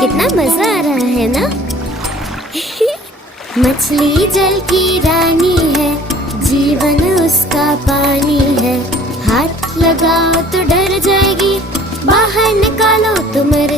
कितना मजा आ रहा है ना। मछली जल की रानी है, जीवन उसका पानी है। हाथ लगाओ तो डर जाएगी, बाहर निकालो तो मर